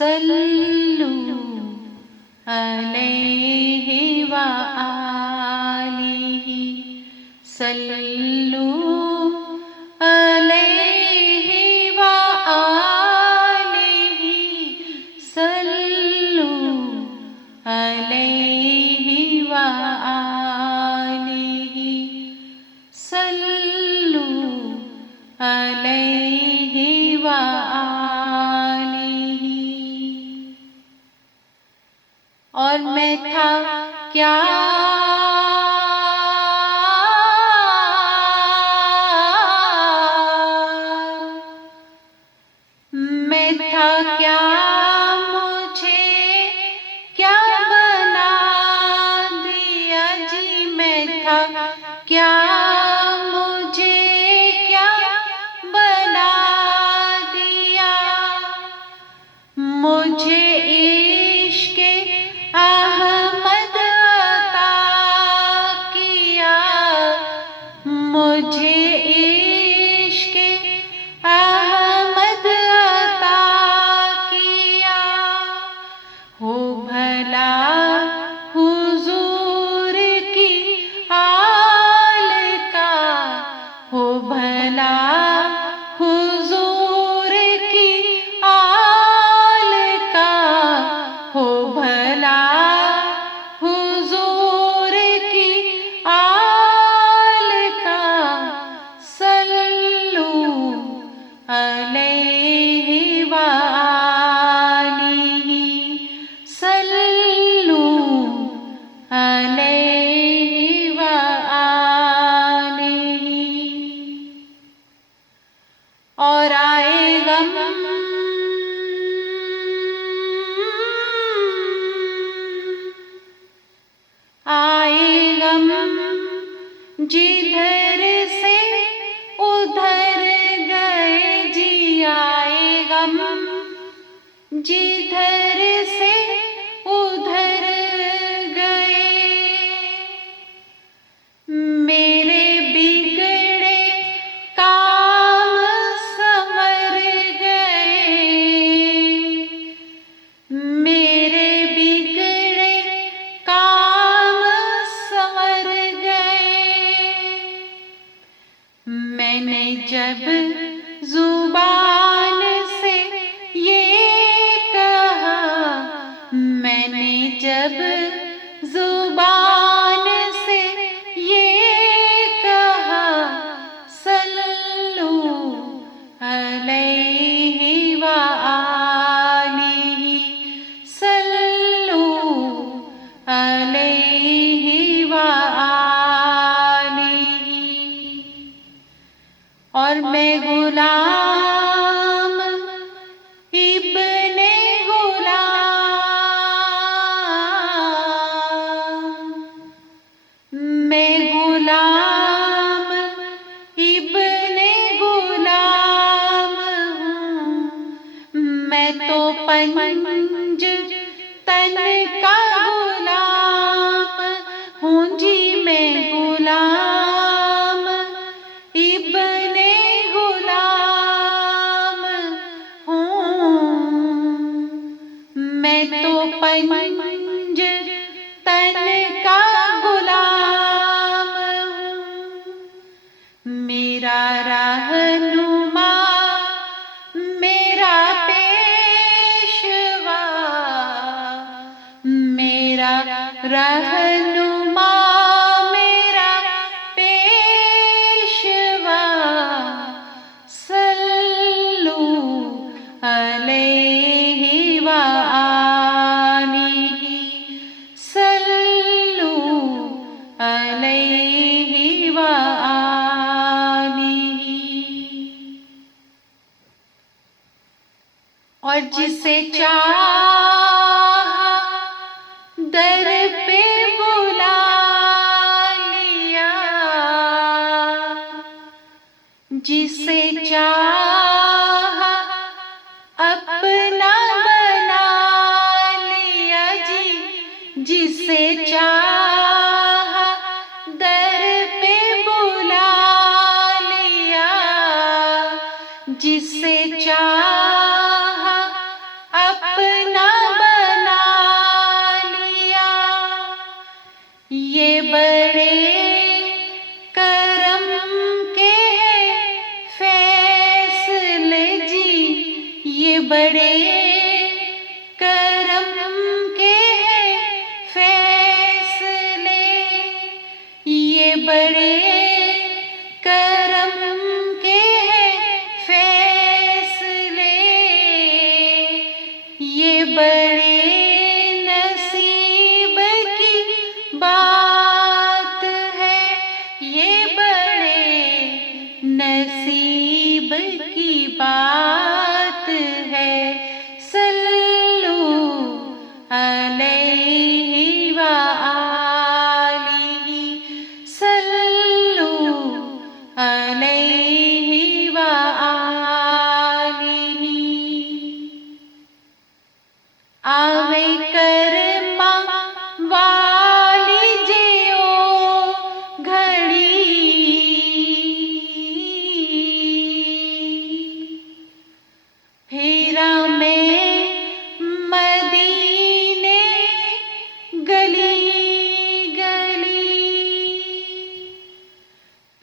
सल्लु अलैहि व आलिहि सल्लु अलैहि व आलिहि सल्लु अलैहि व आलिहि सल्लु अलैहि व आलिहि। और मैं था क्या मैं था क्या मुझे क्या बना दिया जी। मैं था क्या मुझे क्या बना दिया। मुझे इश्क़ अहमद अता किया। मुझे इश्क़ अहमद अता किया। हो भला हुजूर की आल का। हो भला हुजूर की आल का। हो भला हुजूर की आल का। सल्लु अलैहि व आलिहि सल्लु अलैहि व आलिहि। और आए गम आए गम जिधर से उधर गए जी। आए गम जिधर से उधर गए। मेरे बिगड़े काम संवर गए। मेरे बिगड़े काम संवर गए। मैंने जब जुबान से ये कहा। मैंने जब जुबान से ये कहा। सल्लु अलैहि व आलिहि सल्लु अलैहि व आलिहि। और मैं गुलाम इब्ने गुलाम। मैं गुलाम इब्ने गुलाम हूँ। मैं तो पंज तन का गुलाम हूँ जी। मैं गुलाम इब्ने गुलाम हूँ। मैं तो पंज तन का गुलाम हूँ। मेरा रहनुमा मेरा पेशवा। मेरा रहनुमा मेरा पेशवा। सल्लु अलैहि व आलिहि सल्लु अलैहि व आलिहि। और जिसे चाहा दर पे बुला लिया। जिसे चाहा अपना बना लिया जी। जिसे चाहा दर पे बुला लिया। जिसे चाहा अपना बड़े करम के हैं फैसले जी, ये बड़े करम के हैं फैसले, ये बड़े करम के हैं फैसले, ये बड़े नसीब की बात है, ये बड़े नसीब की बात है। सल्लू अलैहि व आलिहि, सल्लू अलैहि व आलिहि। आवे करमा वाली जियो घड़ी, फेरा में मदीने गली गली,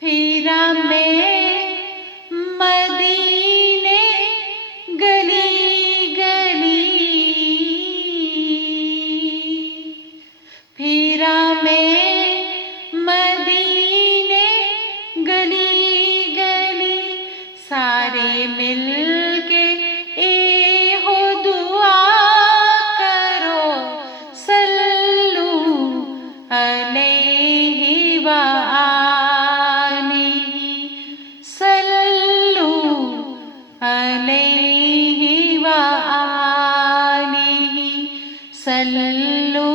फेरा में मदीने गली गली, फेरा में मदीने गली गली, सारे मिलके ए हो दुआ करो, सल्लू अलैहि व आलिहि, सल्लू अलैहि व आलिहि, सल्लू